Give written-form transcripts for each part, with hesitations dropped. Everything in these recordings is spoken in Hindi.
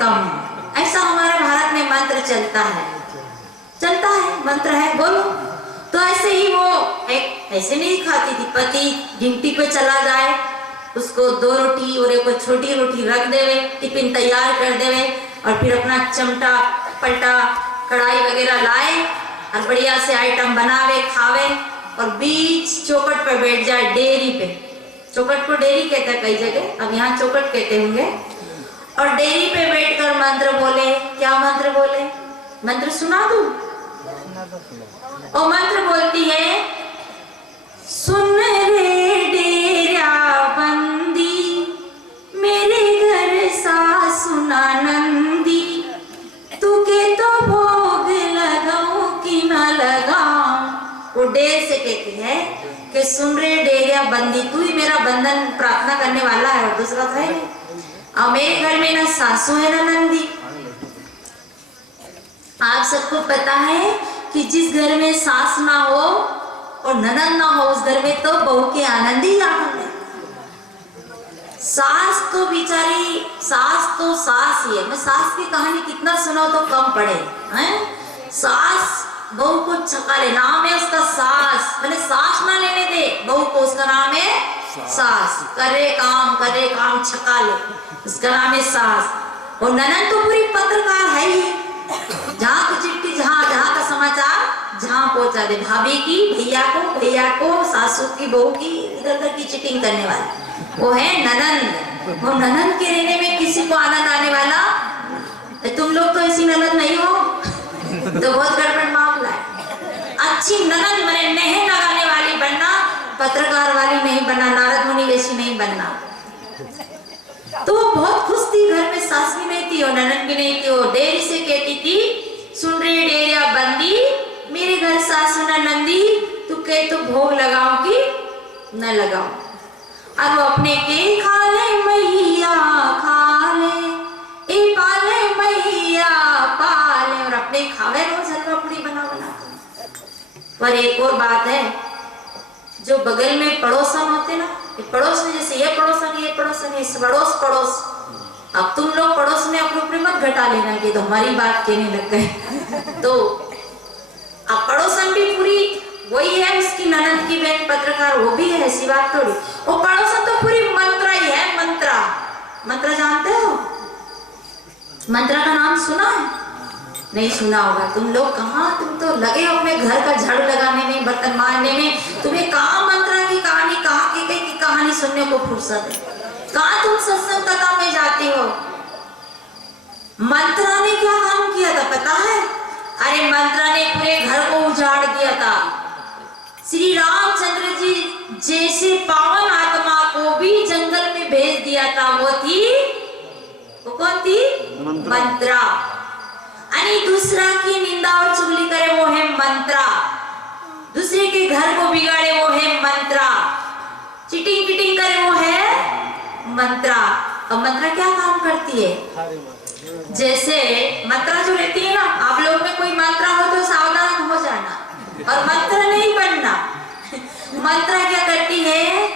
कम। ऐसा हमारे भारत में मंत्र चलता है मंत्र है, बोलो। तो ऐसे ही वो एक ऐसे नहीं खाती थी, पति ड्यूटी पे चला जाए, उसको 2 रोटी और एक छोटी रोटी रख देवे, टिफिन तैयार कर देवे, और फिर अपना चमटा पलटा कढ़ाई वगैरह लाए और बढ़िया से आइटम बनावे खावे, और बीच चौखट पर बैठ जाए, डेयरी पे। चौखट को डेयरी कहते हैं कई जगह, अब यहाँ चौखट कहते होंगे। और डेयरी पे बैठकर मंत्र बोले। क्या मंत्र बोले? मंत्र सुना दूं? और मंत्र बोलती है, सुन रे डेरा बंदी, मेरे घर सासु नंदी, तू के तो भोग लगाऊं कि ना लगाऊं। वो डेर से कहती है कि सुन रे डेरिया बंदी, तू ही मेरा बंधन प्रार्थना करने वाला है और दूसरा है नहीं। और मेरे घर में ना सासू है ना नंदी। आप सबको पता है कि जिस घर में सास ना हो और ननद ना हो, उस घर में तो बहू के आनंद ही आनंद है। सास तो बेचारी, सास तो सास ही है। मैं सास की कहानी कितना सुनाओ तो कम पड़े हैं। सास बहू को छका ले, नाम है उसका सास, मैंने सास ना लेने दे बहू को, उसका नाम है सास। करे काम छका ले, उसका नाम है सास। और ननद तो पूरी पत्रकार है ही, जहाँ की चिट्ठी जहाँ का समाचार जहाँ पहुंचा दे, भाभी की भैया को सासू की बहू की इधर उधर की चिटिंग करने वाली, वो है ननद। और ननद के रहने में किसी को आनंद आने वाला? तुम लोग तो ऐसी ननद नहीं हो तो बहुत गड़बड़ मामला है। अच्छी ननद मैंने नहीं लगाने वाली बनना, पत्रकार वाली नहीं बनना, नारद मुनि जैसी नहीं बनना। तो बहुत खुश थी, घर में सास भी नहीं थी और ननद भी नहीं थी। और डेरी से कहती थी, सुन रे डेरिया बंदी, मेरे घर सासू न नंदी, तू कहे तो भोग लगाऊं कि न लगाऊं। और वो अपने के खा ले मैया खा ले, ए पाले मैया पाले, और अपने खावे रोज हलवा पूरी बना कर। पर एक और बात है, जो बगल में पड़ोसन होते ना, पड़ोस में जैसे ये पड़ोसन ये पड़ोस, अब तुम लोग पड़ोस में अपने मत घटा लेना कि तो हमारी बात कहने लग गए। तो अब पड़ोसन भी पूरी वही है, उसकी ननद की बहन पत्रकार वो भी है, ऐसी बात थोड़ी। वो पड़ोसन तो पूरी मंत्रा ही है, मंत्रा जानते हो? मंत्रा का नाम सुना है? नहीं सुना होगा तुम लोग। कहाँ, तुम तो लगे हो अपने घर का झाड़ू लगाने में, बर्तन मारने में, तुम्हें कहाँ मंत्रा की कहानी, कहाँ की कहानी सुनने को फुर्सत है? कहाँ तुम सत्संग कथा में जाते हो? मंत्रा ने क्या काम किया था पता है? अरे मंत्रा ने पूरे घर को उजाड़ दिया था। श्री रामचंद्र जी जैसे पावन आत्मा को भी जंगल में भेज दिया था, वो कौन थी? मंत्रा। यानी दूसरा की निंदा और चुगली करे वो है मंत्रा, दूसरे के घर को बिगाड़े वो है मंत्रा, चीटिंग पिटिंग करे वो है मंत्रा। और मंत्रा क्या काम करती है? जैसे मंत्रा जो रहती है ना, आप लोग में कोई मंत्रा हो तो सावधान हो जाना और मंत्र नहीं बनना। मंत्रा क्या करती है?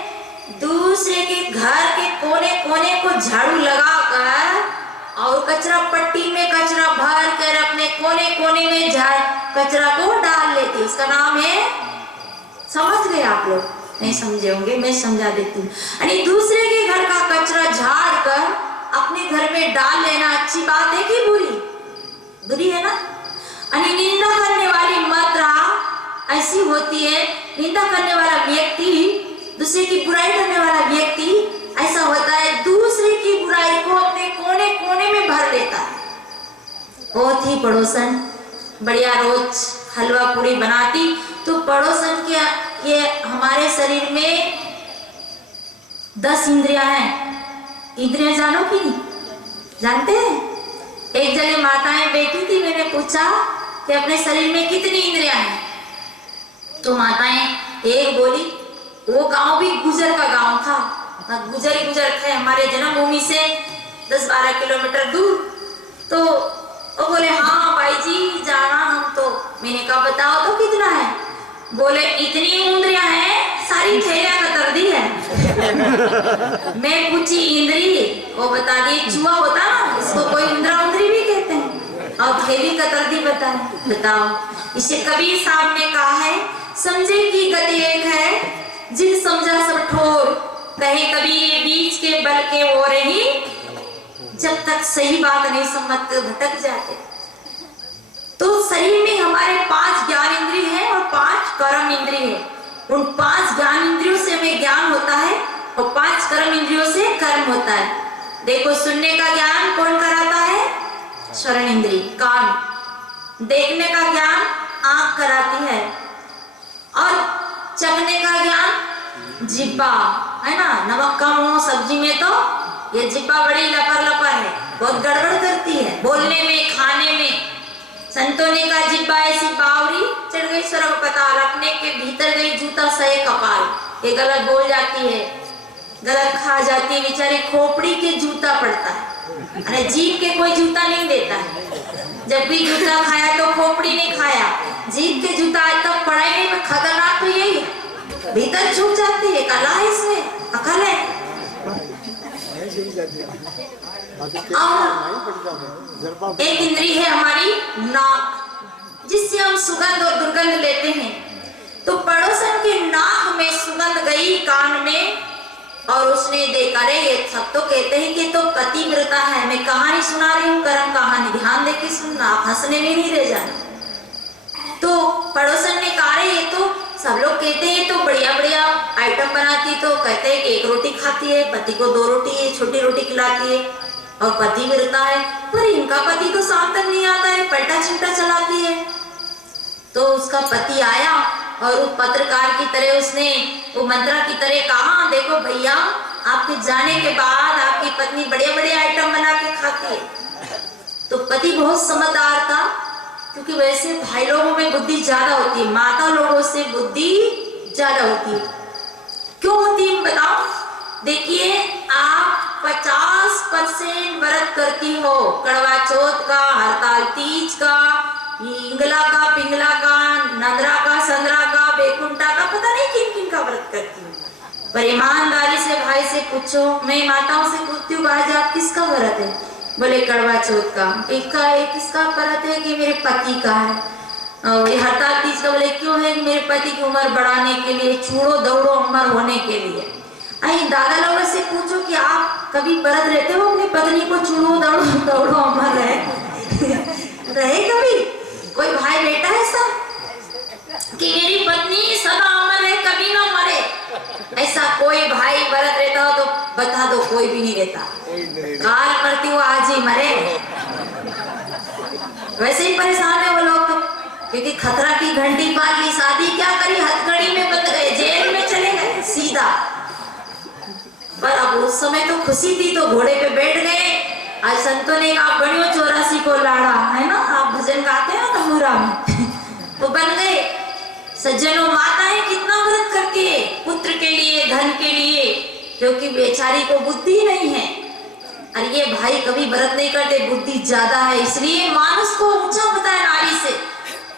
दूसरे के घर के कोने कोने को झाड़ू लगाकर और कचरा पट्टी में कचरा भर कर अपने कोने कोने में कचरा को डाल लेती है। उसका नाम है, समझ गए आप लोग? नहीं समझे होंगे, मैं समझा देती हूँ। यानी दूसरे के घर का कचरा झाड़ कर अपने घर में डाल लेना अच्छी बात है कि बुरी? बुरी है ना। यानी निंदा करने वाली मंत्रा ऐसी होती है, निंदा करने वाला व्यक्ति, दूसरे की बुराई करने वाला व्यक्ति ऐसा होता है, दूसरे की बुराई को अपने कोने कोने में भर लेता है। बहुत ही पड़ोसन बढ़िया रोज हलवा पूरी बनाती, तो पड़ोसन के ये हमारे शरीर में 10 इंद्रियां हैं। इंद्रियां जानो कि नहीं जानते हैं? एक जगह माताएं बैठी थी, मैंने पूछा कि अपने शरीर में कितनी इंद्रियां हैं? तो माताएं एक बोली, वो गांव भी गुजर का गांव था, गुजर थे हमारे जन्मभूमि से 10-12 किलोमीटर दूर। तो वो बोले हाँ भाई जी जाना हम तो। मैंने कहा बताओ तो कितना है? बोले इतनी इंद्रियां हैं सारी थैलियां कतर दी है। मैं पूछी इंद्री, वो बता दिए चूहा होता ना, इसको कोई इंद्रा उंद्री भी कहते हैं, और थैली कतर दी बताओ। इसे कबीर साहब ने कहा है, समझे की गति एक है, जिन समझा सब ठोर, कहे कभी ये बीच के बल के वो रही, जब तक सही बात नहीं समझते भटक जाते। तो शरीर में हमारे 5 ज्ञान इंद्रिय है और 5 कर्म इंद्रिय है। उन 5 ज्ञान इंद्रियों से हमें ज्ञान होता है और 5 कर्म इंद्रियों से कर्म होता है। देखो, सुनने का ज्ञान कौन कराता है? श्रवण इंद्रिय, कान। देखने का ज्ञान आंख कराती है, और चखने का ज्ञान जिह्वा, है ना। नमक कम हो सब्जी में तो ये जिह्वा बड़ी लपर है, बहुत गड़बड़ करती है बोलने में, खाने में। संतों ने कहा जिह्वा ऐसी बावरी, चढ़ गई स्वर्ग पताल, अपने के भीतर गई जूता सहे कपाल। ये गलत बोल जाती है, गलत खा जाती है, बेचारी खोपड़ी के जूता पड़ता है। अरे जीभ के कोई जूता नहीं देता है, जब भी जूता खाया तो खोपड़ी ने खाया, जीभ के जूता आज तक पड़ा ही नहीं। पर खतरनाक तो यही है, भीतर छुप जाती है, कला है इसमें, अकल है। एक इंद्री है हमारी नाक, जिससे हम सुगंध और दुर्गंध लेते हैं। तो पड़ोसन के नाक में सुगंध गई कान में, और उसने देखा, रे ये सब तो कहते हैं कि तो पतिव्रता है। मैं कहानी सुना रही हूँ, कर्म कहानी, ध्यान देके सुनना, आप हंसने में नहीं रह जाना। तो पड़ोसन ने कहा, रे ये तो सब लोग कहते हैं तो बढ़िया बढ़िया आइटम बनाती, तो कहते हैं कि 1 रोटी खाती है, पति को 2 रोटी छोटी रोटी खिलाती है और पति मिलता है। पर इनका पति तो शाम तक नहीं आता है, पलटा चिमटा चलाती है। तो उसका पति आया और उस पत्रकार की तरह उसने वो मंत्रा की तरह कहा, देखो भैया, आपके जाने के बाद आपकी पत्नी बड़े बड़े आइटम बना के खाती है। तो पति बहुत समझदार था, क्योंकि वैसे भाई लोगों में बुद्धि ज्यादा होती है, माता लोगों से बुद्धि ज्यादा होती है। क्यों होती है बताओ? देखिए, आप 50% व्रत करती हो, कड़वा चौथ का, हड़ताल तीज का, इंगला का, पिंगला का, नंदरा का, संद्रा का, बेकुंठा का, पता नहीं किन किन का व्रत करती हूँ। पर ईमानदारी से भाई से पूछो, मैं माताओं से पूछती हूँ, आज आप किसका व्रत है? बोले कड़वा चौथ का। एक किसका व्रत है? कि मेरे पति का है। और ये हड़ताल तीज का। बोले क्यों है? कि मेरे पति की उम्र बढ़ाने के लिए, छूड़ो दौड़ो अमर होने के लिए। आई दादा लोगों से पूछो कि आप कभी व्रत रहते हो अपनी पत्नी को छूड़ो दौड़ो अमर रहे कभी? कोई भाई बेटा है सब कि मेरी पत्नी सदा अमर रहे, कभी ना मरे? ऐसा कोई भाई व्रत रहता हो तो बता दो, कोई भी नहीं रहता। काल करती वो आज ही मरे। वैसे ही परेशान है वो लोग तो, क्योंकि खतरा की घंटी पाल ली, शादी क्या करी, हथकड़ी में बंद गए, जेल में चले गए सीधा। पर अब उस समय तो खुशी थी तो घोड़े पे बैठ गए। आज संतों ने आप बनियो 84 को लाड़ा, है ना, आप भजन गाते हैं ना तमुरा में तो बन गए। सज्जनों, माताएं कितना व्रत करती है पुत्र के लिए, धन के लिए, क्योंकि बेचारी को बुद्धि नहीं है। और ये भाई कभी व्रत नहीं करते, बुद्धि ज्यादा है, इसलिए मानुष को ऊंचा बताया नारी से।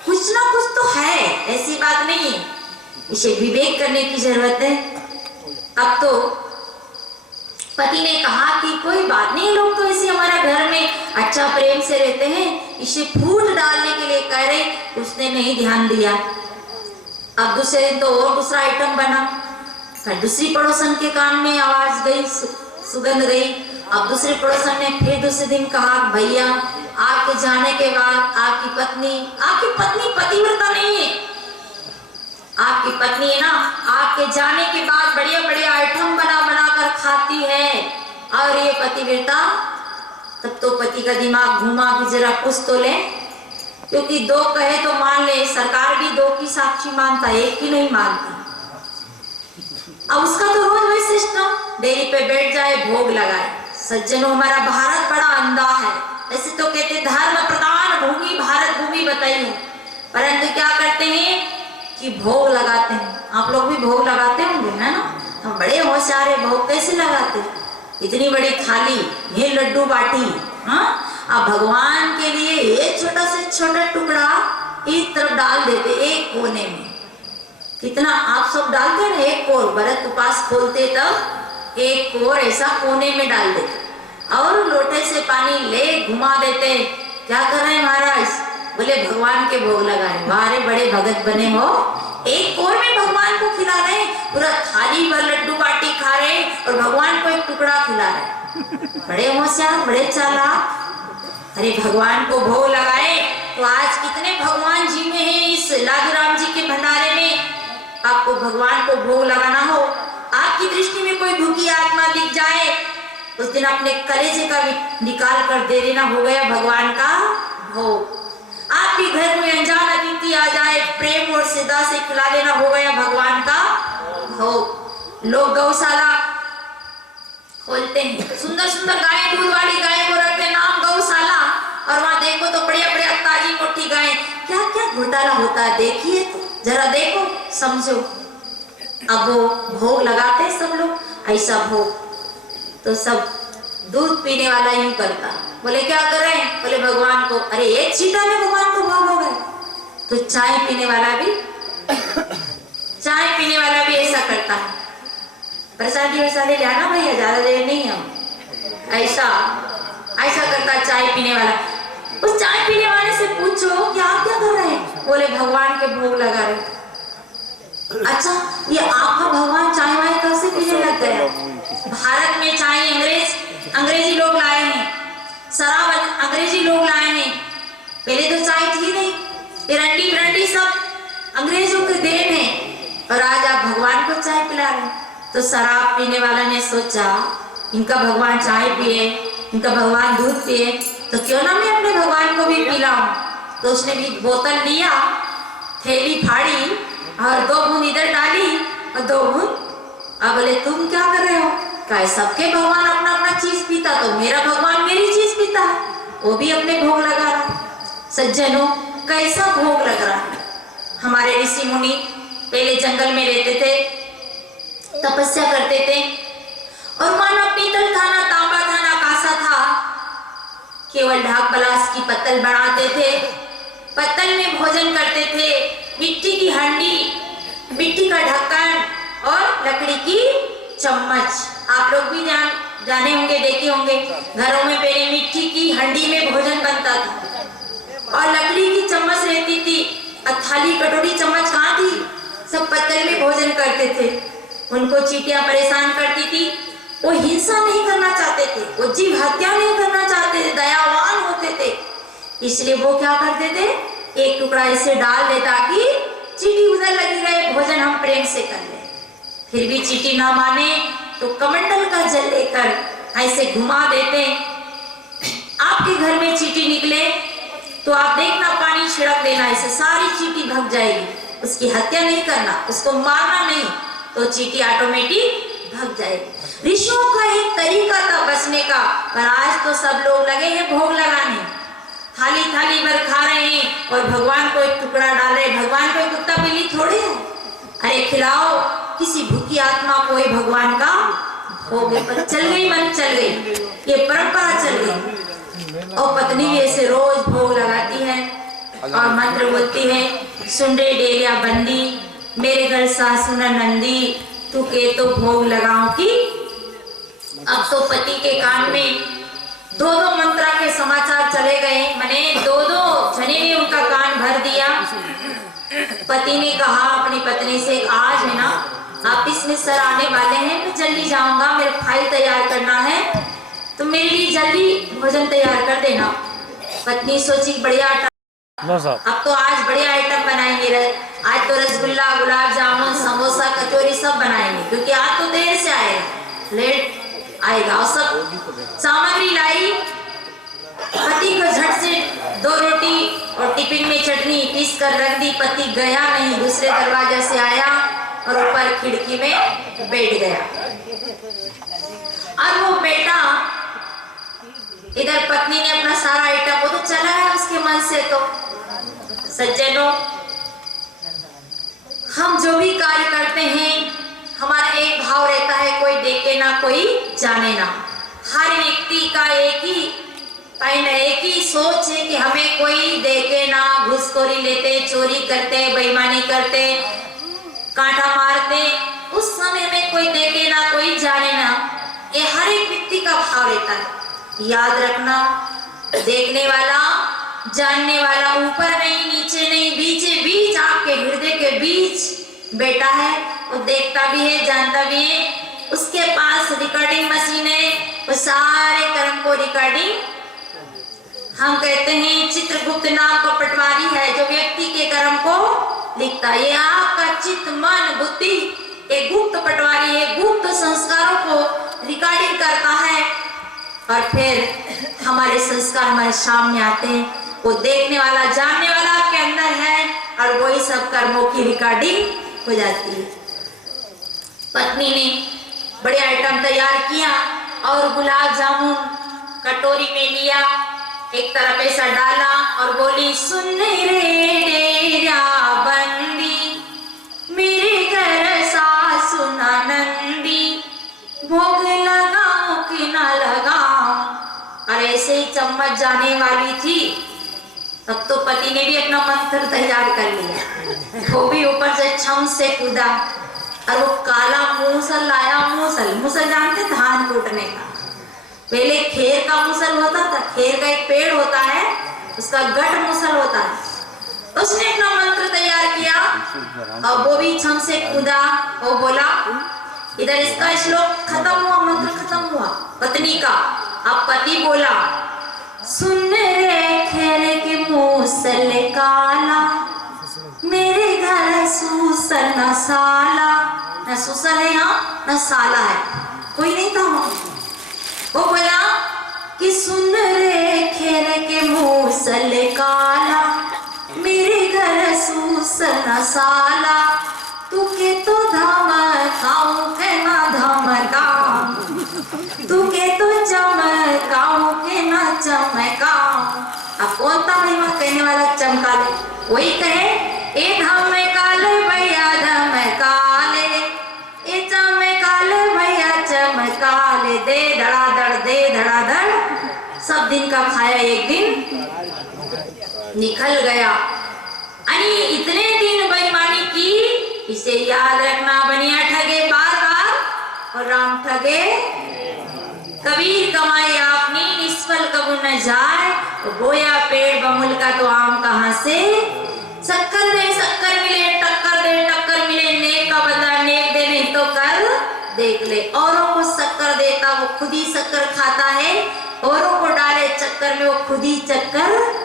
कुछ ना कुछ तो है, ऐसी बात नहीं है, इसे विवेक करने की जरूरत है। अब तो पति ने कहा कि कोई बात नहीं, लोग तो इसे हमारा घर में अच्छा प्रेम से रहते हैं, इसे फूट डालने के लिए कह रहे, उसने नहीं ध्यान दिया। अब दूसरे दिन तो और दूसरा आइटम बना, फिर दूसरी पड़ोसन के कान में आवाज गई, सुगंध गई। अब दूसरे पड़ोसन ने फिर दूसरे दिन कहा, भैया आपके जाने के बाद आपकी पत्नी पतिव्रता नहीं है, आपकी पत्नी है ना, आपके जाने के बाद बढ़िया बढ़िया आइटम बना कर खाती है, और ये पतिव्रता। तब तो पति का दिमाग घुमा कि जरा कुछ तो ले, क्योंकि 2 कहे तो मान ले, सरकार भी 2 की साक्षी मानता, 1 की नहीं मानती। अब उसका तो रोज वही सिस्टम, डेयरी पे बैठ जाए, भोग लगाए। सज्जनों, हमारा भारत बड़ा अंधा है। ऐसे तो कहते धर्म प्रधान भूमि भारत भूमि बताई है, परंतु क्या करते हैं कि भोग लगाते हैं। आप लोग भी भोग लगाते होंगे, है ना? हम बड़े होशियार है, भोग कैसे लगाते? इतनी बड़ी थाली, ये लड्डू बाटी, हाँ, अब भगवान के लिए एक छोटा से छोटा टुकड़ा इस तरफ डाल देते, एक कोने में, कितना आप सब डालते हैं, एक कोर भरत उपास खोलते तब एक कोर ऐसा कोने में डाल देते और लोटे से पानी ले घुमा देते। क्या कर रहे हैं महाराज? बोले भगवान के भोग लगाए। वारे बड़े भगत बने हो, एक कोर में भगवान को खिला रहे, पूरा थाली भर लड्डू बाटी खा रहे और भगवान को एक टुकड़ा खिला रहे। बड़े होशियार, बड़े चालाक। अरे भगवान को भोग लगाए तो आज कितने भगवान जी में है इस लादूराम जी के भंडारे में। आपको भगवान को भोग लगाना हो, आपकी दृष्टि में कोई भूखी आत्मा दिख जाए, उस दिन अपने कलेजे का निकाल कर दे देना, हो गया भगवान का भोग। आपके घर में अनजान अतिथि आ जाए, प्रेम और श्रद्धा से खिला देना, हो गया भगवान का भोग। लोग गौशाला खोलते हैं, सुंदर सुंदर गाय, दूध वाली गाय को रखते नाम गौशाला, और वहां देखो तो बढ़िया बढ़िया ताजी मोटी गाय। क्या क्या घोटाला होता है, देखिए तो जरा देखो, समझो। अब वो भोग लगाते सब लोग, ऐसा भोग तो सब दूध पीने वाला यूं करता। बोले क्या कर रहे हैं? बोले भगवान को। अरे एक चीटा में भगवान को भोग हो गए। तो चाय पीने वाला भी ऐसा करता है। प्रसादी वैसादी लाना भैया, ज्यादा देर नहीं हम, ऐसा करता चाय पीने वाला। उस चाय पीने वाले से पूछो कि आप क्या कर रहे हैं? बोले भगवान के भोग लगा रहे। अच्छा, ये आपका भगवान चाय वाय कैसे पीने लग गया? भारत में चाय अंग्रेजी लोग लाए हैं, शराब अंग्रेजी लोग लाए हैं। पहले तो चाय थी नहीं, रंडी ब्रंडी सब अंग्रेजों के देन है, और आज आप भगवान को चाय पिला रहे हैं। तो शराब पीने वाला ने सोचा इनका भगवान चाय पिए, इनका भगवान दूध पिए, तो क्यों ना मैं अपने भगवान को भी पिलाऊं। तो उसने भी बोतल लिया, थैली फाड़ी और 2 बूंद इधर डाली और 2 बूंद। अब बोले तुम क्या कर रहे हो? क्या सबके भगवान अपना अपना चीज पीता, तो मेरा भगवान मेरी चीज पीता है, वो भी अपने भोग लगा रहा है। सज्जनों, कैसा भोग लग रहा है। हमारे ऋषि मुनि पहले जंगल में रहते थे, तपस्या करते थे, और माना पीतल था ना तांबा था ना कांसा था, केवल ढाक पलास की पत्तल बनाते थे, पत्तल में भोजन करते थे। मिट्टी की हांडी, मिट्टी का ढक्कन और लकड़ी की चम्मच। आप लोग भी जाने होंगे, देखे होंगे, घरों में पहले मिट्टी की हांडी में भोजन बनता था और लकड़ी की चम्मच रहती थी। थाली कटोरी चम्मच कहाँ थी? सब पत्तल में भोजन करते थे। उनको चींटियां परेशान करती थी। वो हिंसा नहीं करना चाहते थे, वो जीव हत्या नहीं करना चाहते थे, दयावान होते थे। इसलिए वो क्या करते थे, एक टुकड़ा ऐसे डाल दे ताकि चींटी उधर लगी रहे, भोजन हम प्रेम से कर ले। फिर भी चींटी ना माने तो कमंडल का जल लेकर ऐसे घुमा देते। आपके घर में चींटी निकले तो आप देखना, पानी छिड़क देना, ऐसे सारी चींटी भाग जाएगी। उसकी हत्या नहीं करना, उसको मारना नहीं, तो चींटी ऑटोमेटिक भाग जाएगी। ऋषियों का एक तरीका था बचने का, पर आज तो सब लोग लगे हैं भोग लगाने, थाली थाली भर खा रहे हैं और भगवान को एक टुकड़ा डाल रहे। भगवान को कुत्ता बिल्ली थोड़े है। अरे खिलाओ किसी भूखी आत्मा को भगवान का भोग। पर चल गई, मन चल गई, ये परंपरा चल गई। और पत्नी भी ऐसे रोज भोग लगाती है और मंत्र बोलती है, सुन रे डेरिया बंदी, मेरे घर सासू नंदी, तू के तो भोग लगाऊं की। अब तो पति के कान में 2-2 मंत्रा के समाचार चले गए, मैंने 2-2 जने ने उनका कान भर दिया। पति ने कहा अपनी पत्नी से, आज है ना ऑफिस में सर आने वाले हैं, मैं जल्दी जाऊंगा, मेरे फाइल तैयार करना है, तो मेरे लिए जल्दी भोजन तैयार कर देना। पत्नी सोची बढ़िया अब तो आज बढ़िया आइटम बनाएंगे, आज तो रसगुल्ला, गुलाब जामुन, समोसा, कचौरी सब बनाएंगे, क्योंकि आज तो देर से आएगा, लेट आएगा। और सब सामग्री लाई। पति को झट से 2 रोटी और टिफिन में चटनी पीस कर रख दी। पति गया नहीं, दूसरे दरवाजे से आया और ऊपर खिड़की में बैठ गया। और वो बेटा इधर पत्नी ने अपना सारा आइटम, वो तो चला है उसके मन से। तो सज्जनों, हम जो भी कार्य करते हैं हमारा एक भाव रहता है, कोई देखे ना कोई जाने ना। हर व्यक्ति का एक ही सोच है कि हमें कोई देखे ना, घूसखोरी लेते, चोरी करते, बेईमानी करते, कांटा मारते, उस समय में कोई देखे ना कोई जाने ना, ये हर एक व्यक्ति का भाव रहता है। याद रखना, देखने वाला जानने वाला ऊपर नहीं नीचे नहीं, बीचे बीच आपके हृदय के बीच बैठा है। वो देखता भी है जानता भी है, उसके पास रिकॉर्डिंग मशीन है, वो सारे कर्म को रिकॉर्डिंग, हम कहते हैं चित्रगुप्त नाम का पटवारी है जो व्यक्ति के कर्म को लिखता है। ये आपका चित्त मन बुद्धि एक गुप्त पटवारी है, गुप्त संस्कारों को रिकॉर्डिंग करता है और फिर हमारे संस्कार हमारे सामने आते हैं। वो देखने वाला जानने वाला आपके अंदर है और वही सब कर्मों की रिकॉर्डिंग हो जाती है। पत्नी ने बड़े आइटम तैयार किया और गुलाब जामुन कटोरी में लिया, एक तरफ ऐसा डाला और बोली, सुन रे डेरा बंदी, मेरे घर सासु नंदी, भोग लगाओ कि ना लगाओ। और ऐसे ही चम्मच जाने वाली थी, तब तो पति ने भी अपना मंत्र तैयार कर लिया, वो भी ऊपर से छम से कूदा और वो काला मूसल लाया। मूसल जानते धान कूटने का, पहले खेर का मूसल होता था, खेर का एक पेड़ होता है, उसका गठ मूसल होता है। तो उसने अपना मंत्र तैयार किया और वो भी छम से कूदा। वो बोला, इधर इसका श्लोक खत्म हुआ, मंत्र खत्म हुआ पत्नी का। अब पति बोला, सुन रे खेर के मूसल काला, मेरे घर सूसल न साला। न सूसल है यहाँ न साला है, कोई नहीं था वहां। वो बोला कि सुन रे खेर के मूसल काला, मेरे घर सूसल न साला, तू के तो धमकाऊं है ना धमकाऊं, तू के तो चमकाऊं के ना चमकाऊं। अब कौन था महिमा कहने वाला चमका ले, वही कहे, ए धमका ले भैया धमका ले, ए चमका ले भैया चमका ले, दे धड़ाधड़ दे धड़ाधड़। सब दिन का खाया एक दिन निकल गया। अरे इतने दिन बेईमानी की, इसे याद रखना, बनिया ठगे बार बार और राम ठगे कबीर कमाई आपने, निष्फल कबू न जाए, तो बोया पेड़ बमुल का तो आम कहां से। शक्कर दे शक्कर मिले, टक्कर दे टक्कर मिले, नेक का बदला नेक दे, नहीं तो कर देख ले। औरों को शक्कर देता वो खुद ही शक्कर खाता है, औरों को डाले चक्कर में वो खुद ही चक्कर।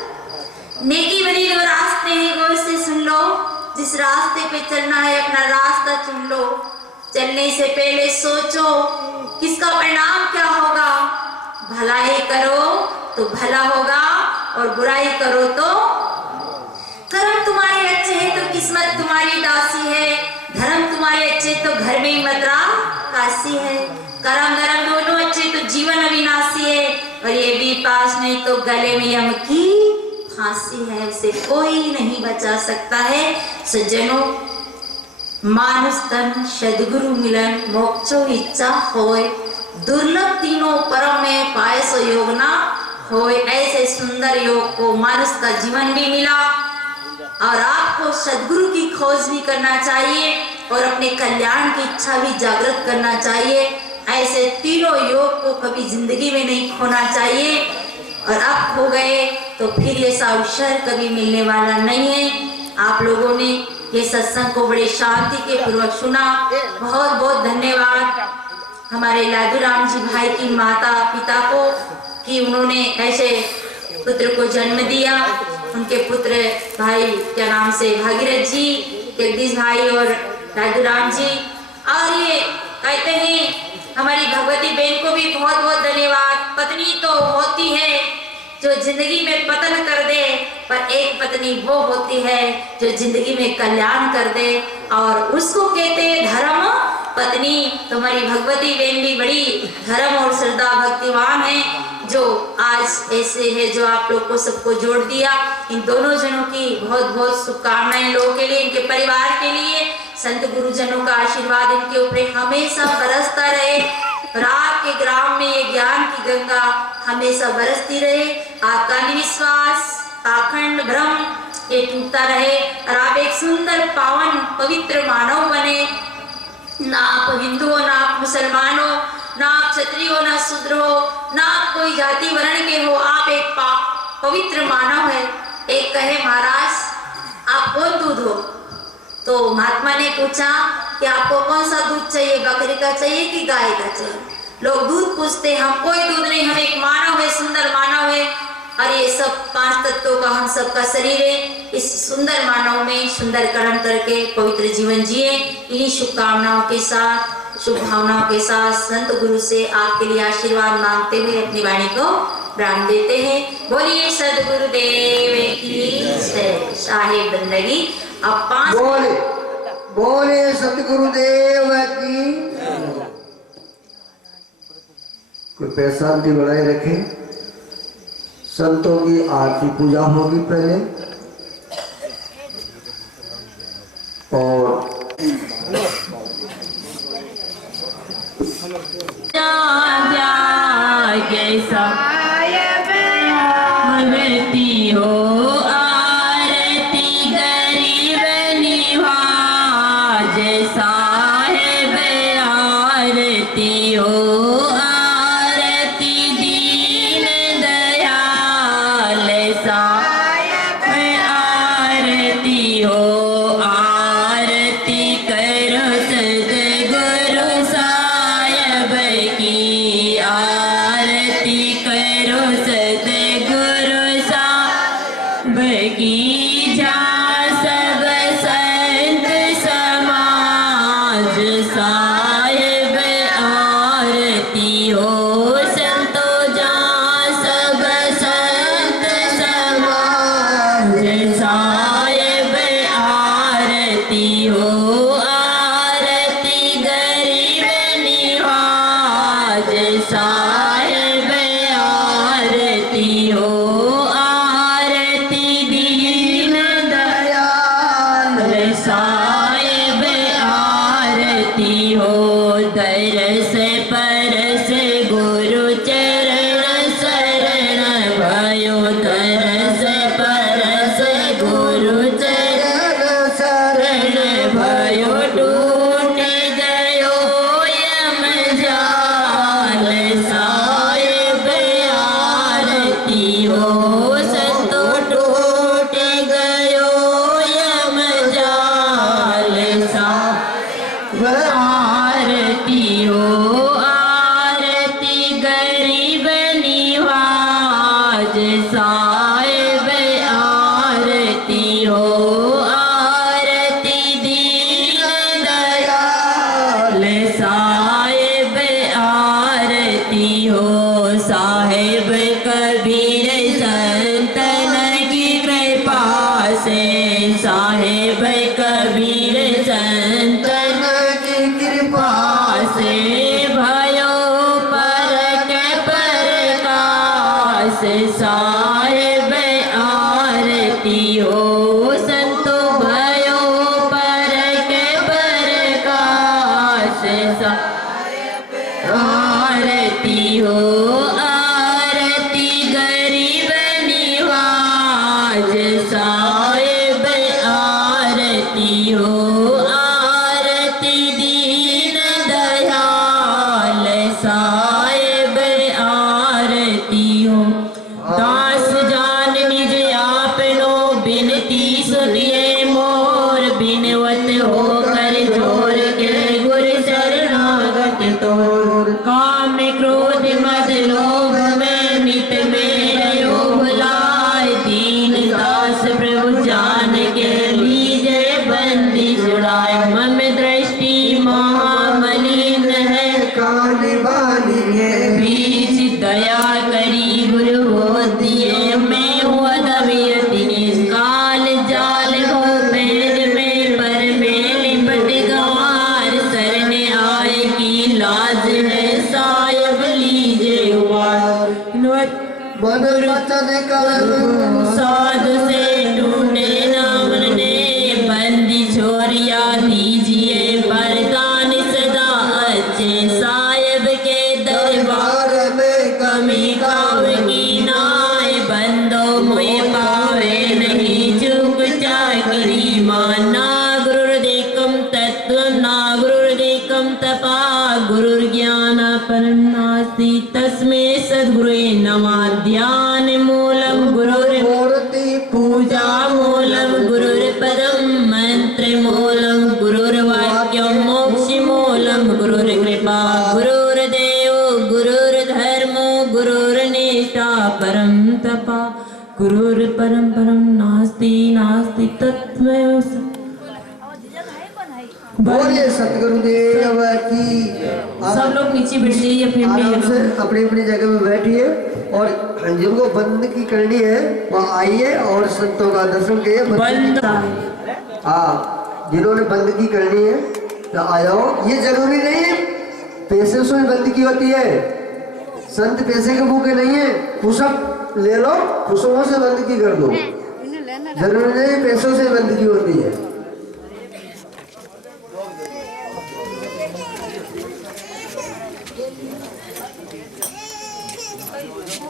नेकी बनी जो रास्ते हैं गौर से सुन लो, जिस रास्ते पे चलना है अपना रास्ता चुन लो। चलने से पहले सोचो किसका परिणाम क्या होगा। भलाई करो तो भला होगा और बुराई करो तो। कर्म तुम्हारे अच्छे हैं तो किस्मत तुम्हारी दासी है, धर्म तुम्हारे अच्छे तो घर में ही मदरा काशी है। कर्म धर्म दोनों अच्छे तो जीवन अविनाशी है, और ये भी पास नहीं तो गले में यम की फांसी है, उसे कोई नहीं बचा सकता है। सज्जनों, मानुष तन सद्गुरु मिलन मोक्षो इच्छा होय, दुर्लभ तीनों परम में पाए सो योग ना होय। ऐसे सुंदर योग को मानुष का जीवन भी मिला, और आपको सद्गुरु की खोज भी करना चाहिए और अपने कल्याण की इच्छा भी जागृत करना चाहिए। ऐसे तीनों योग को कभी जिंदगी में नहीं खोना चाहिए, और अब खो गए तो फिर ये अवसर कभी मिलने वाला नहीं है। आप लोगों ने ये सत्संग को बड़े शांति के पूर्वक सुना, बहुत बहुत धन्यवाद हमारे लादूराम जी भाई की माता पिता को कि उन्होंने ऐसे पुत्र को जन्म दिया। उनके पुत्र भाई क्या नाम से भागीरथ जी, जगदीश भाई और लादूराम जी। और ये कहते हैं हमारी भगवती बहन को भी बहुत बहुत धन्यवाद। पत्नी तो होती है जो जिंदगी में पतन कर दे, पर एक पत्नी वो होती है जो जिंदगी में कल्याण कर दे, और उसको कहते हैं धर्म पत्नी। तुम्हारी भगवती बहन भी बड़ी धर्म और श्रद्धा भक्तिवान है, जो आज ऐसे है जो आप लोग को सबको जोड़ दिया। इन दोनों जनों की बहुत बहुत शुभकामनाएं लोगों के लिए, इनके परिवार के लिए। संत गुरुजनों का आशीर्वाद इनके ऊपर हमेशा बरसता रहे, और आपके ग्राम में ये ज्ञान की गंगा हमेशा बरसती रहे। आपका निविश्वास, पाखंड, भ्रम ये टूटता रहे और आप एक सुंदर पावन पवित्र मानव बने। ना आप हिंदू हो, ना आप मुसलमान हो, ना आप क्षत्रिय हो, ना शूद्र हो, ना आप कोई जाति वर्ण के हो, आप एक पवित्र मानव है। एक कहे महाराज आप कौन दूध हो? तो महात्मा ने पूछा कि आपको कौन सा दूध चाहिए, बकरी का चाहिए कि गाय का चाहिए? लोग दूध पूछते, हम कोई दूध नहीं, हम एक मानव है, सुंदर मानव है और ये सब 5 तत्वों का हम सबका शरीर है। इस सुंदर मानव में सुंदर कर्म करके पवित्र जीवन जिए। इन्हीं शुभकामनाओं के साथ, शुभ भावनाओं के साथ संत गुरु से आपके लिए आशीर्वाद मांगते हुए अपनी वाणी को प्राण देते हैं। बोलिए सदगुरुदेव की जय। साहेब बंदगी अब 5 बोले सतगुरुदेव की। कृपया शांति बनाए रखें। संतों की आरती पूजा होगी पहले और हो आरती गरीब निवाज साहेब आरती हो आरती दीन दयाल साहेब आरती हो आरती करो सद्गुरु साहेब की आरती करो सद्गुरु साहेब की जा सब संत समाज साहेब आरती हो संतो जा सब संत समाज साहेब आरती हो आरती गरीब निवाज साहेब आरती हो आरती दीन दयाल साहेब आरती हो दरस परस गुरु चरण शरण भयो दरस परस गुरु चरण शरण भयो टूट गयो यम जाल साहेब आरती हो संतो टूट गयो यम जाल साहेब आरती हो आरती गरीब निवाज साहेब आरती हो आरती दीन दयाल साहेब आरती हो साहेब कबीर संतन की कृपा से साहेब कबीर संतन की कृपा से भयो पर के प्रकाश साहेब आरती हो संतो भयो पर के प्रकाश आरती हो आरती गरीब निवाज साहेब आरती हो आरती दीन दयाल साहेब आरती हो दास जान निज आपनो बिनती सुनिए मोर बिनवत होकर जोर के गुर शरणागत तोर काम क्रोध मद लोभ में मित मेरे भुलाए दीन दास प्रभु जान के लीजे बंदी छुड़ाए मम दृष्टि महामलिन है काली बाली है बीच दया करी गुरु हो दिए मैं हुआ दबियती काल जाल हो पैर में पर में लिपट गंवार सरने आए की लाज है साहेब लीजे उबार मन वचन कर्म साधु से टूटे नाम ने बंदी छोरिया दीजिए वरदान सदा अच्छे साहेब के दरबार में कमी काव की नाय बंदो मुझे पावे नहीं चुप परम तपा गुरुर्ज्ञान परं नास्ति तस्मै सद्गुरुवे नमः ध्यान मूलं मूर्ति पूजा मूलं गुरुर्पदं मंत्र मूलं गुरुर्वाक्यं मोक्षमूलं गुरुर्कृपा गुरुर्देवो गुरुर्धर्मो गुरुर्निष्ठा परं तपा गुरुर्परं परं नास्ति नास्ति तत्त्वमेव बोलिए सतगुरुदेव की। सब लोग नीचे बैठ जाइए फिर आराम से अपनी अपनी जगह में बैठिए और जिनको बंद की करनी है वह आइए और संतों का दर्शन करिए। बंद हाँ, जिन्होंने बंद की करनी है तो आ जाओ। ये जरूरी नहीं है पैसे से ही बंद की होती है, संत पैसे के भूखे नहीं है। पुशअप ले लो, पुशअपों से बंद की कर दो, जरूरी नहीं पैसों से बंद की होती है।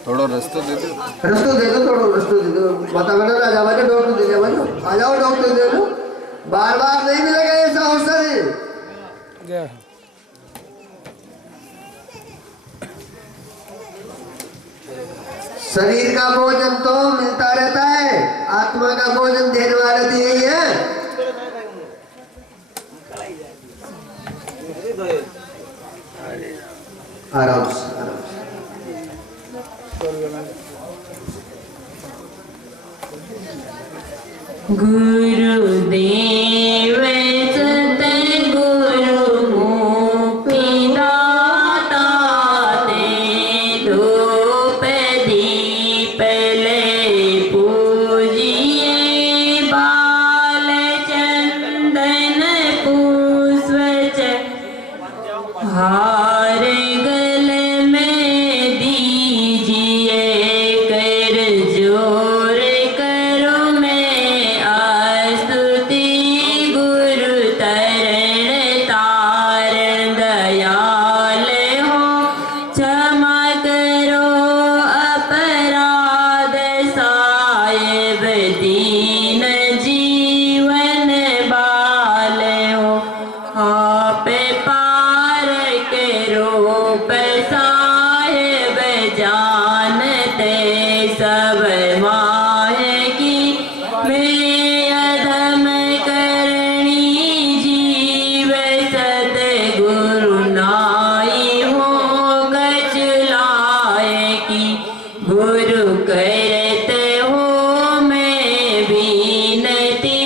थोड़ा रास्ता दे दो, रस्तो दे दो, थोड़ा रस्तो दे दो। बता बता राजा भाई डॉक्टर दे जाओ, आ जाओ डॉक्टर दे दो। बार बार नहीं मिलेगा ऐसा अवसर। शरीर का भोजन तो मिलता रहता है, आत्मा का भोजन देने वाले तो यही है। आराम से आराम से। गुरुदेव सतगुरु मुक्तिदाता ते धूप दीप ले पूजिए बाल चंदन पुष्प हार गले में दीजिए कर जोर करो मैं आस्तुति गुरु तरण तारण दयाल हो क्षमा करो अपराध साहेब दीन जीवन बाल हो आप पार करो साहेब जानते सब माहे की मैं अधम करणी जीव सतगुरु नाई हो कचलाए की गुरु करते हो मैं विनती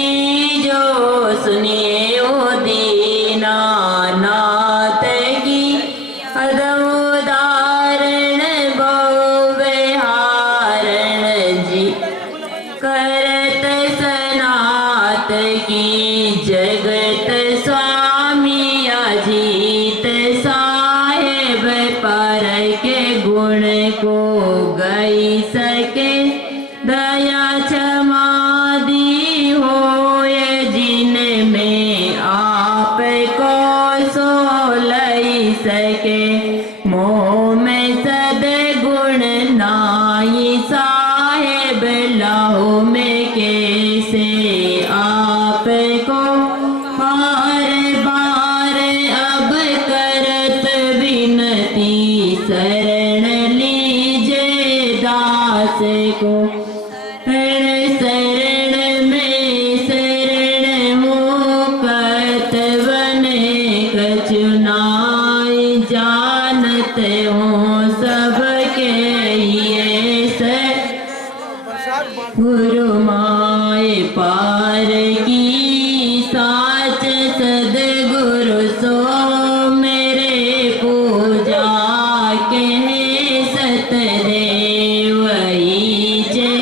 जो सुनिए ओ दीनानाथ की अदम उदाहरण बहुविहारण जी करत सनात की जगत स्वामी अजीत साहेब पर के गुण को गई सके दया क्षमा दी हो ये जिन में आप को सो लई सके मोह में सदगुण नाई साहेब लाहो में कैसे आप को बार बार अब करत विनती शरण लीजे दास को शरण में शरण हो कत बने कचुनाई जानत हो सबके ये से गुरु माए पार की साच सदगुरु सो मेरे पूजा के सतदेव जे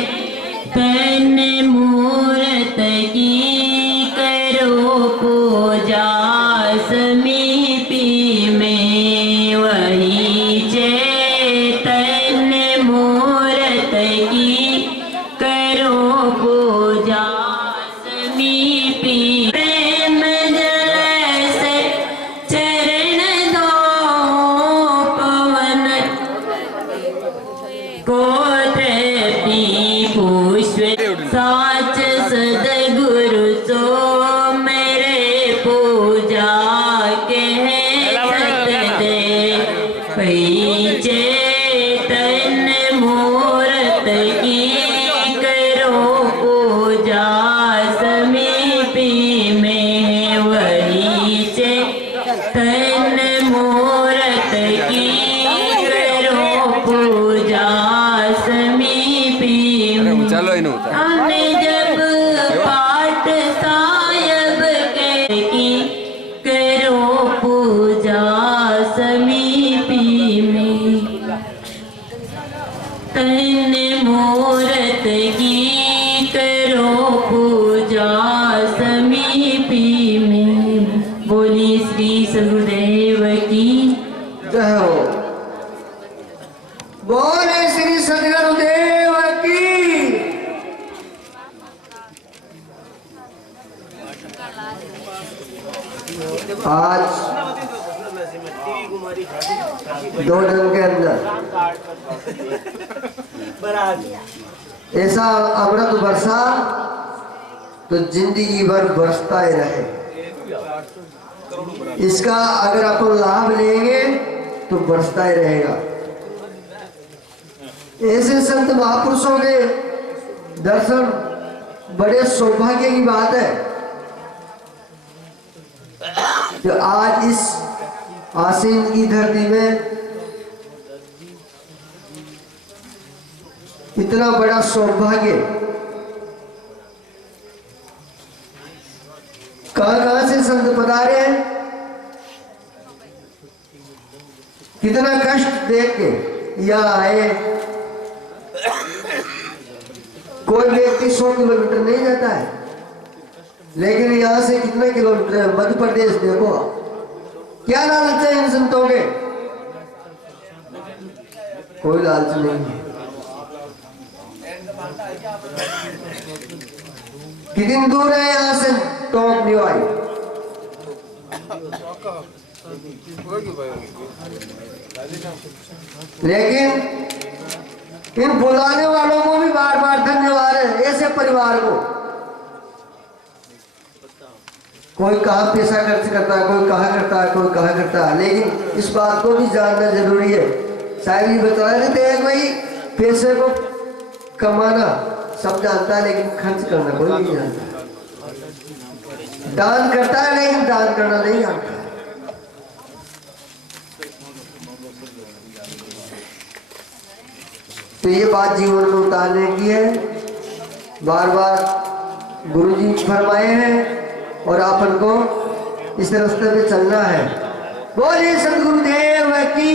तन मूरत की करो पूजा समीपी में वही चेतन मूरत की करो पूजा समीपी प्रेम जल से चरण दो पवन कोटि पुष्प साच सदगुरु सो मेरे पूजा के पूजा समीपी में, तन मूरत की करो पूजा समीपी में। बोली श्री सदगुरुदेव की जय हो। बोले श्री सदगुरुदेव की। आज 2 दिन के अंदर ऐसा अमृत वर्षा तो जिंदगी भर बरसता ही रहे। इसका अगर अपन लाभ लेंगे तो बरसता ही रहेगा। ऐसे संत महापुरुषों के दर्शन बड़े सौभाग्य की बात है जो आज इस आसीन की धरती में इतना बड़ा सौभाग्य कहां से संत पधारे हैं। कितना कष्ट देख के यहाँ आए। कोई व्यक्ति 100 किलोमीटर नहीं जाता है, लेकिन यहाँ से कितने किलोमीटर है मध्य प्रदेश। देखो क्या लालच है इन संतों के। कोई लालच नहीं है। कितनी दूर है यहाँ से टोंक निवाई। लेकिन इन बुलाने वालों को भी बार बार धन्यवाद है। ऐसे परिवार को कोई कहाँ पैसा खर्च करता है, कोई कहाँ करता है, कोई कहाँ करता है, लेकिन इस बात को भी जानना जरूरी है। साहब जी बता रहे थे भाई पैसे को कमाना सब जानता है लेकिन खर्च करना कोई नहीं जानता। दान करता है लेकिन दान करना नहीं जानता। तो ये बात जीवन में उतारने की है। बार बार गुरु जी फरमाए हैं और अपन को इस रास्ते पे चलना है। बोलिए सदगुरुदेव की।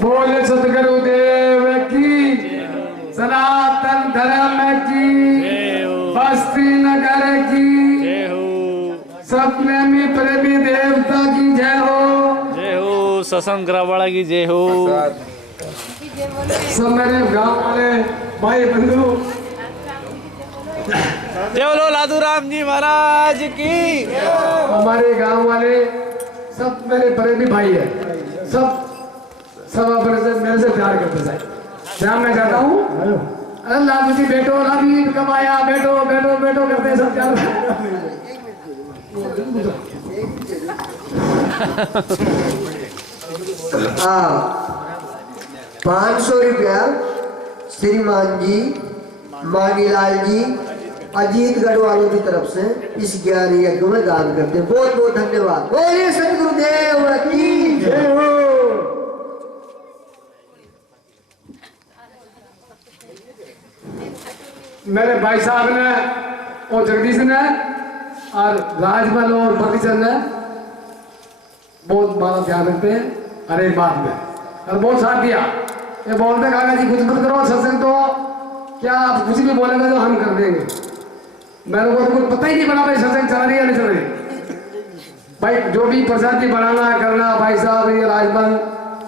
बोले सतगुरुदेव की। सनातन धर्म की। बस्ती नगर की। सप्रेमी प्रेमी देवता की जय हो। जय हो। सत्संग वाला की जय हो। सब मेरे गांव वाले भाई बंधु जय बोलो लादू राम जी महाराज की। हमारे गांव वाले सब मेरे प्रेमी भाई है। सब मेरे से प्यार करते साहब। जहाँ मैं जाता हूँ अरे लालू जी बैठो, लालू जी कब आया, बैठो बैठो बैठो करते हैं सब प्यार। हाँ 500 रुपया श्रीमान जी मांगीलाल जी अजीतगढ़ वालों की तरफ से इस ज्ञान यज्ञ में दान करते हैं। बहुत बहुत धन्यवाद। बोलिए सतगुरुदेव की जय हो। मेरे भाई साहब ने और जगदीश ने और राजमल और भक्तिचंद ने बहुत बड़ा ध्यान रखते हैं हर एक बात में और बहुत साथ दिया। ये बोलते काका जी कुछ मत करो सत्संग तो क्या आप कुछ भी बोलेंगे तो हम कर देंगे। मेरे को तो कुछ पता ही नहीं पड़ा भाई सत्संग चल रही है नहीं चल रही। भाई जो भी प्रसाद जी बनाना करना भाई साहब ये राजमल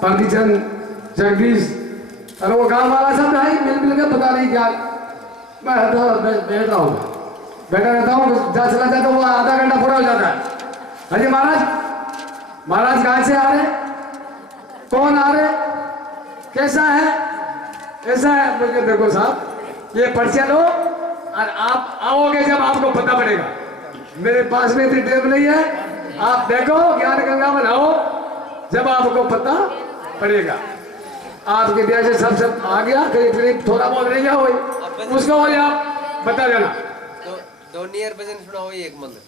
भक्तिचंद जगदीश और वो गाँव वाला सब भाई मिल के पता नहीं क्या मैं तो बैठ रहा हूँ। बैठा रहता हूँ, जहाँ चला जाता हूँ वो आधा घंटा पूरा हो जाता है। अरे महाराज, महाराज कहाँ से आ रहे, कौन आ रहे, कैसा है, ऐसा है। मुझे देखो साहब, ये पर्चियाँ लो और आप आओगे जब आपको पता पड़ेगा। मेरे पास में इतनी टेप नहीं है, आप देखो ज्ञान गंगा में नहाओ जब आपको पता पड़ेगा। आपके ब्याह से सब आ गया, करीब थोड़ा बहुत रह गया हो, उसको हो आप बता देना। तो दोनियर भजन सुनाओ एक मतलब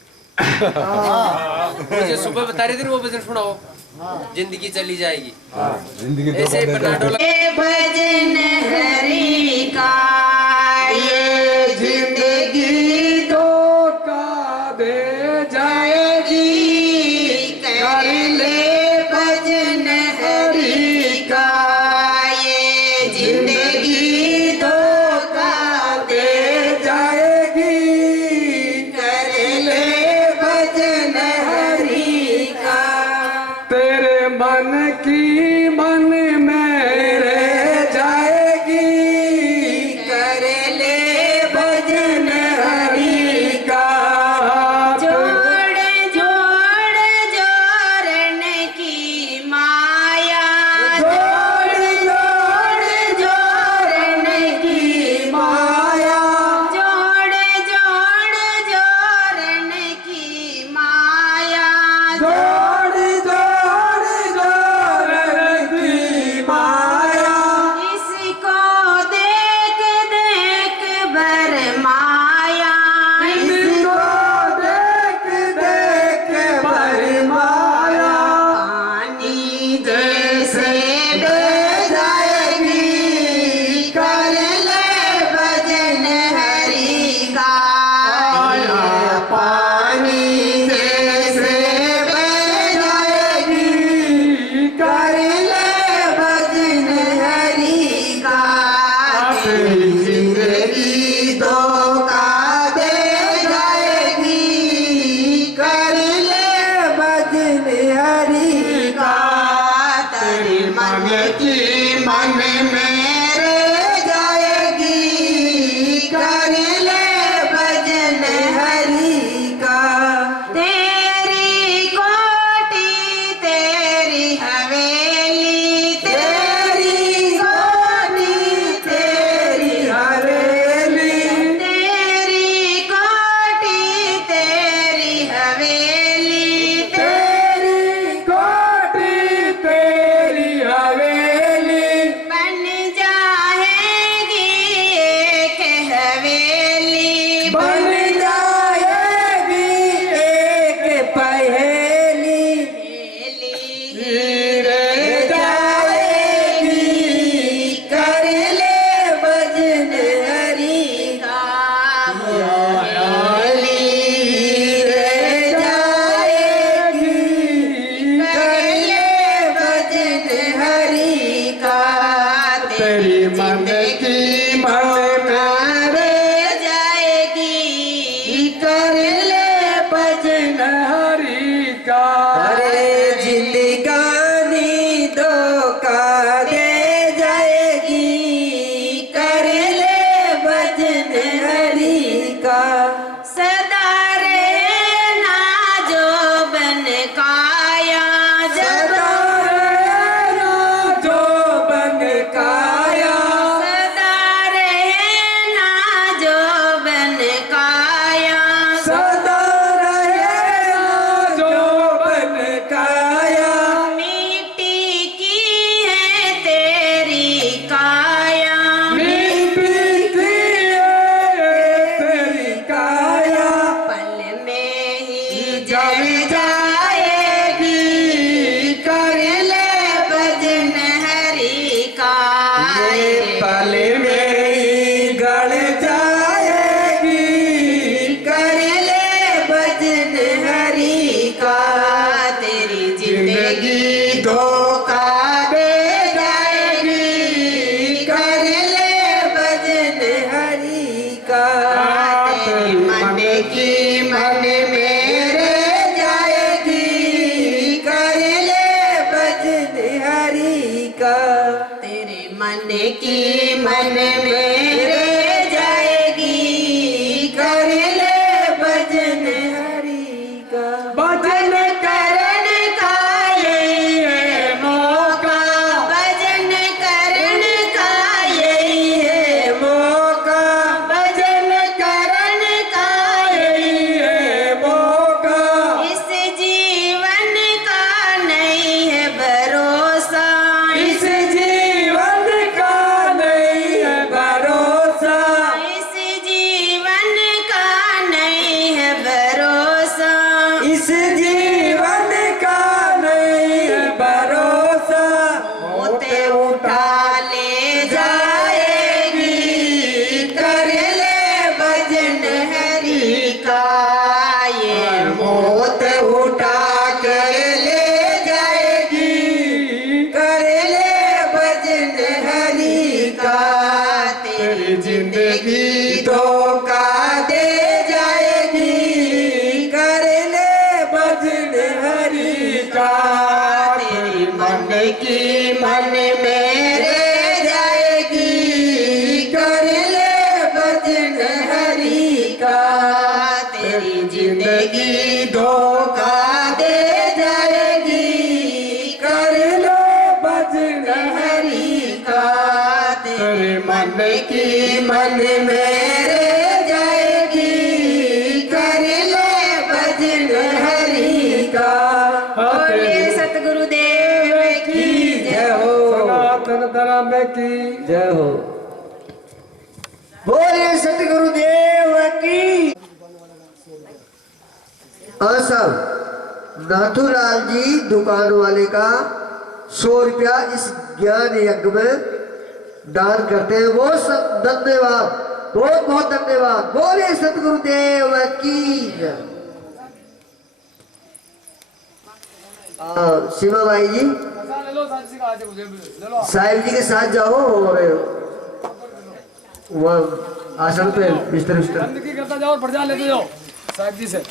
मुझे सुबह बता रहे थे वो भजन सुनाओ, जिंदगी चली जाएगी। जिंदगी ऐसे ही बना डोला भजन हरि का ये जिंदगी धोखा दे जाएगी, कर ले भजन हरि का ये जिंदगी धोखा दे जाएगी, कर ले भजन हरि का। तेरे मन की मन में रह जाएगी, कर ले भजन हरि का जोड़ जोड़ जोड़न की माया, जोड़ जोड़ जोड़न की माया, जोड़ जोड़ जोड़न की माया, जोड़ जोड़ जोड़ की माया, इसको देख देख बर माया, इसको देख देख भर माया, पानी जैसे बह जाएगी, कर ले भजन हरि का। पानी जैसे बह जाएगी, कर ले भजन हरि का। तेरी जिंदगी धोखा दे जाएगी, कर ले भजन हरि का। तेरे मन की मन में रह जाएगी, कर ले भजन हरि का। तेरी कोठी तेरी हवेली, तेरी कोठी तेरी हवेली, तेरी कोठी तेरी हवेली, तेरी कोठी तेरी हवेली, बन जाएगी एक हवेली, बन जाएगी एक पहेली, रह जाएगी, कर ले भजन हरि का। हवेली रह जाएगी, कर ले भजन हरि का। तेरी मन की मन में रह जाएगी, कर ले भजन हरि का। अरे जिंदगानी धोखा दे जाएगी, कर ले भजन हरि का। सदा रहना जो बन काया, सदा रहना जो बन काया, सदा रहना जो बन काया, सदा रहना जो बन काया, मिट्टी की है तेरी काया, मिट्टी की है तेरी काया, पल में ही जल जाएगी, कर ले भजन हरि का। पल में ही गल जाएगी, कर ले भजन हरि का। तेरी जिंदगी धोखा दे जाएगी, कर ले भजन हरि का। तेरी मन की मन में रह जाएगी, कर ले भजन हरि का। तेरे मन की मन में रह जाएगी, कर ले इस जीवन का नहीं है भरोसा, मौत उठा ले जाएगी, कर ले भजन हरि का, ये मौत उठा कर ले जाएगी, कर ले भजन हरि का, तेरी जिंदगी धोखा दे जाएगी, कर ले भजन हरि का, तेरी मन की मन में रह जाएगी, कर ले भजन हरि का, तेरी जिंदगी धोखा दे जाएगी, कर लो भजन हरि का, तेरे मन की मन में रह जाएगी, कर ले भजन हरि का। बोले सतगुरुदेव की जय हो, सनातन धर्म की जय हो। बोले सतगुरुदेव की। और सब नाथूलाल जी दुकान वाले का 100 रुपया इस ज्ञान यज्ञ में दान करते हैं। वो सब धन्यवाद, बहुत बहुत धन्यवाद। बोले सतगुरुदेव की जय। सीमा भाई जी साहिब जी के साथ जाओ और वह आसन पे बिस्तर गंदगी करता जाओ और बढ़ जा लेते जाओ साहिब जी से।